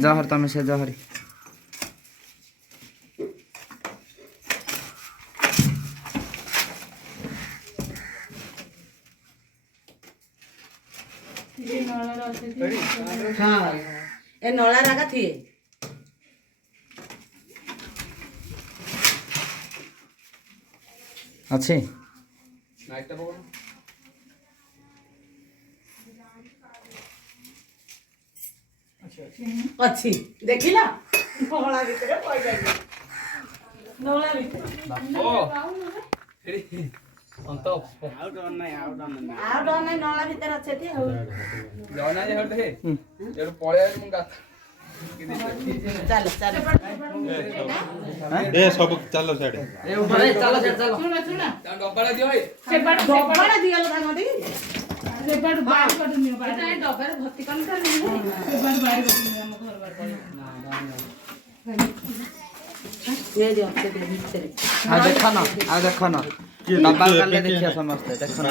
जहर तमे से जहरी हाँ ए नला रागा थी अच्छे अच्छी देखिला नला भीतर पड़ जाई नला भीतर अंत आउ डन नाही नला भीतर अच्छे थी जाना जे हट दे एरो पळे मु गाथ चल चल ए सब चलो साडे ए ऊपर चलो चलो सुन डब्बाला दियो हे डब्बाड़ा दिया लो थांगदी सेपट बाहर कर दियो बाटा डब्बारे भर्ती कर सेपट बाहर कर दियो हम घर बार ये दियो अच्छे दे भीतर आ देखो ना डब्बा काले देखिया समझते देखो ना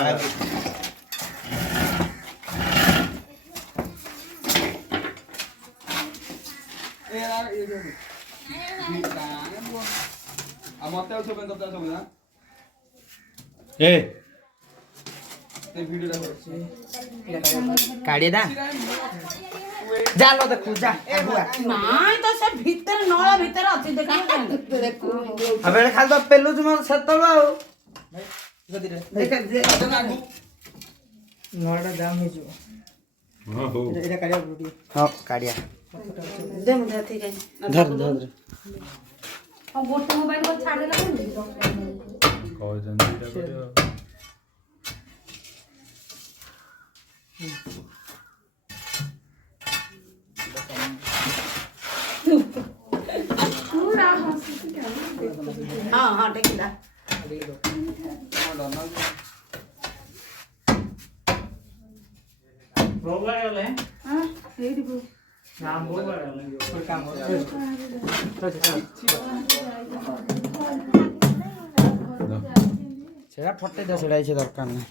ए यार ये जो आ मते सब दब्दा सब ना ए ते वीडियो ला काढ़ी दा जालो देखो जा नहीं तो सब भीतर नला भीतर अच्छी देखो अबे खाली तो पेलु तुम सतल आ देख नळा जाम हे जो हां हो एटा काढिया वीडियो हां काढ़िया दे मुझे ठीक है धर और गोटे मोबाइल को छाड़ देला कह जन एटा करियो पूरा हंसी क्या हां हां देखिला भोगा गले हां एडी बो नाम भोगा गले कोई काम हो सेड़ा फटे दे सेड़ा छै दरकार नै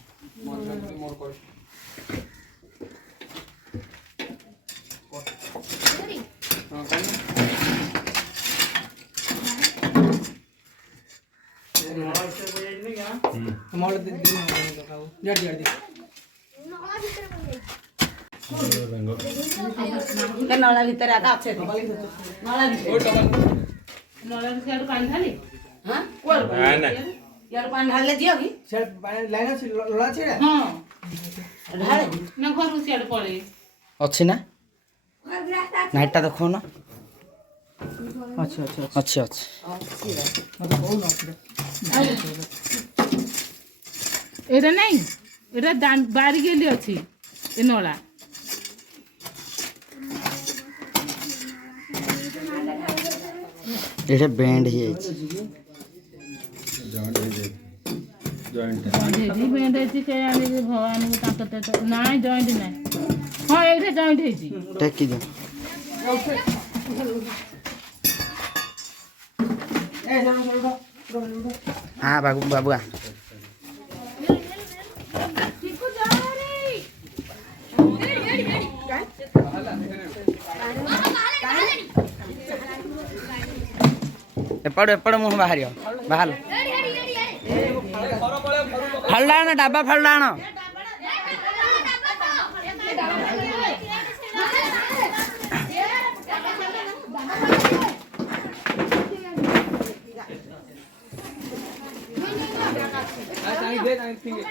मोर कर मोड़ दे जड़ जड़ दे के नला भीतर आका अच्छे थे नला भीतर ओ डबल नला से पानी ढाली हां कोल ना यार पानी ढाल ले दियो की से लाइन से लोला छै हां ढाल ना घर से पड़े अच्छी ना नाइटटा देखो ना अच्छा अच्छा अच्छा अच्छा मतलब बहुत ना एटा नहीं एटा बारी गेली अछि ए नला एटा बैंड ही जॉइंट हेजी बेंड अछि के आने के भगवान को ताकत तो नहीं जॉइंट नहीं हां एटा जॉइंट हेजी टेक की दो ए चलो हां बाबूआ एपड़ मुह बाहर बाहर फलदाण डाबा फलदाण आई दे आई थिंक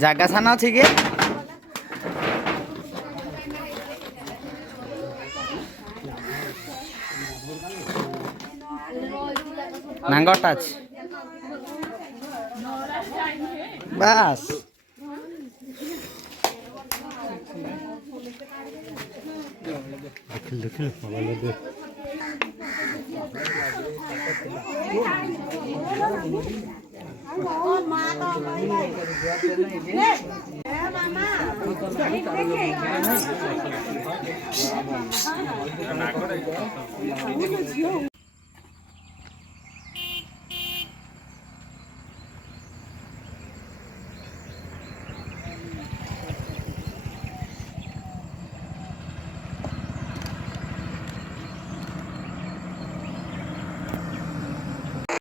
ଜାଗା ସାନ ଅଛି କି? ନାଙ୍ଗଟା ଅଛି ବାସ୍। ଦେଖିଲ ମୋବାଇଲ ଦେ ମାମା